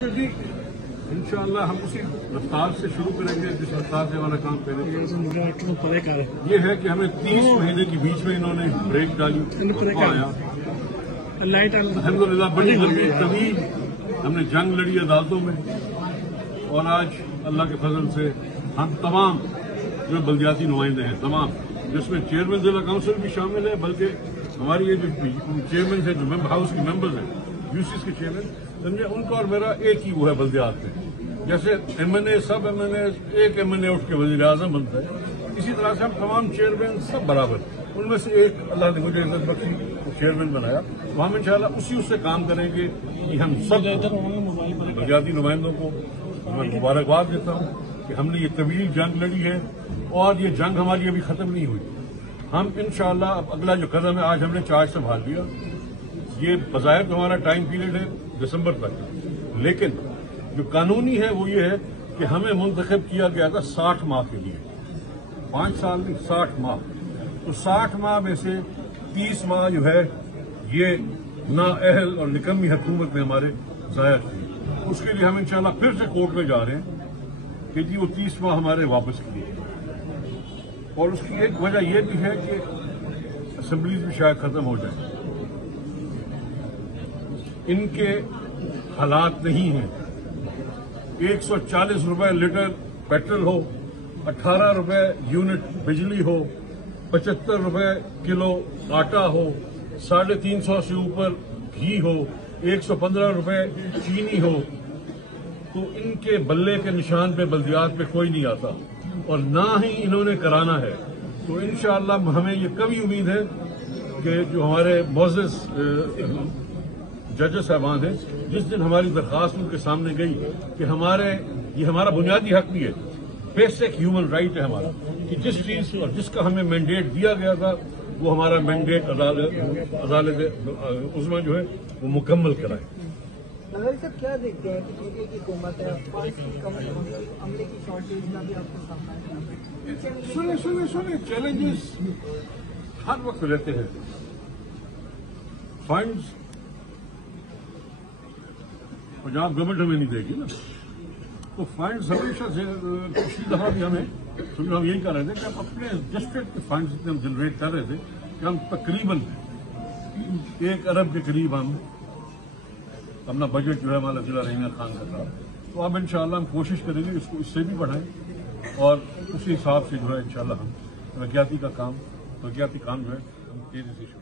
جی انشاءاللہ ہم اسی رفتار سے شروع کریں گے جس رفتار سے ہمارا کام پہلے یہ ہے کہ ہمیں 30 مہینے کے بیچ میں انہوں نے بریک ڈالی الحمدللہ بڑی لمبی طویل ہم نے جنگ لڑی عدالتوں میں اور آج اللہ کے فضل سے ہم تمام جو بلدیاتی نمائندے ہیں تمام جس میں چیئرمین ضلع کونسل بھی شامل ہے بلکہ ہماری یہ جو چیئرمین ہے جو ہاؤس کے ممبرز ہیں UCs کے چیئرمین سمجھے ان کا اور میرا ایک ہی وہ ہے بلدیات میں جیسے MNA سب MNA ایک MNA اٹھ کے وزیر اعظم بنتا ہے اسی طرح سے ہم تمام چیئرمین سب برابر ان میں سے ایک اللہ نے مجھے عزت بخشی چیئرمین بنایا تو ہم انشاءاللہ اسی سے کام کریں گے کہ ہم سب بلدیاتی نمائندوں کو میں مبارکباد دیتا ہوں کہ ہم نے یہ طویل جنگ لڑی ہے اور یہ جنگ ہماری ابھی ختم نہیں ہوئی ہم انشاءاللہ اب اگلا جو قدم ہے آج ہم نے چارج سنبھال لیا یہ بظاہر تو ہمارا ٹائم پیریڈ ہے دسمبر تک لیکن جو قانونی ہے وہ یہ ہے کہ ہمیں منتخب کیا گیا تھا 60 ماہ کے لیے 5 سال نہیں 60 ماہ تو 60 ماہ میں سے 30 ماہ جو ہے یہ نااہل اور نکمی حکومت میں ہمارے ضائع کی اس کے لیے ہم انشاءاللہ پھر سے کورٹ میں جا رہے ہیں کہ جی وہ 30 ماہ ہمارے واپس کیے اور اس کی ایک وجہ یہ بھی ہے کہ اسمبلیز بھی شاید ختم ہو جائیں ان کے حالات نہیں ہیں 140 روپے لیٹر پیٹرول ہو 18 روپے یونٹ بجلی ہو 75 روپے کلو آٹا ہو 350 سے اوپر گھی ہو 115 روپے چینی ہو تو ان کے بلے کے نشان پہ بلدیات پہ کوئی نہیں آتا اور نہ ہی انہوں نے کرانا ہے تو انشاءاللہ ہمیں یہ کبھی امید ہے کہ جو ہمارے معزز ججز صاحبان ہیں جس دن ہماری درخواست ان کے سامنے گئی کہ یہ ہمارا بنیادی حق بھی ہے بیسک ہیومن رائٹ ہے ہمارا کہ جس چیز اور جس کا ہمیں مینڈیٹ دیا گیا تھا وہ ہمارا مینڈیٹ عدالت عظمیٰ جو ہے وہ مکمل کرائے صاحب کیا دیکھتے ہیں کہ کی حکومت ہے عملے کی شارٹیج کا بھی آپ کو سامنا ہے سنیں چیلنجز ہر وقت رہتے ہیں فنڈز پنجاب گورنمنٹ ہمیں نہیں دے گی نا تو فنڈز ہمیشہ سے پچھلی دفعہ بھی ہم یہی کر رہے تھے کہ ہم اپنے ڈسٹرکٹ کے فنڈز اتنے ہم جنریٹ کر رہے تھے کہ ہم تقریباً 1 ارب کے قریب ہم اپنا بجٹ جو ہے ہمارا ضلع رحیمیہ خان کا تھا تو اب انشاءاللہ ہم کوشش کریں گے اس کو اس سے بھی بڑھائیں اور اسی حساب سے جو ہے انشاءاللہ ہم ترقیاتی کام جو ہے ہم تیزی سے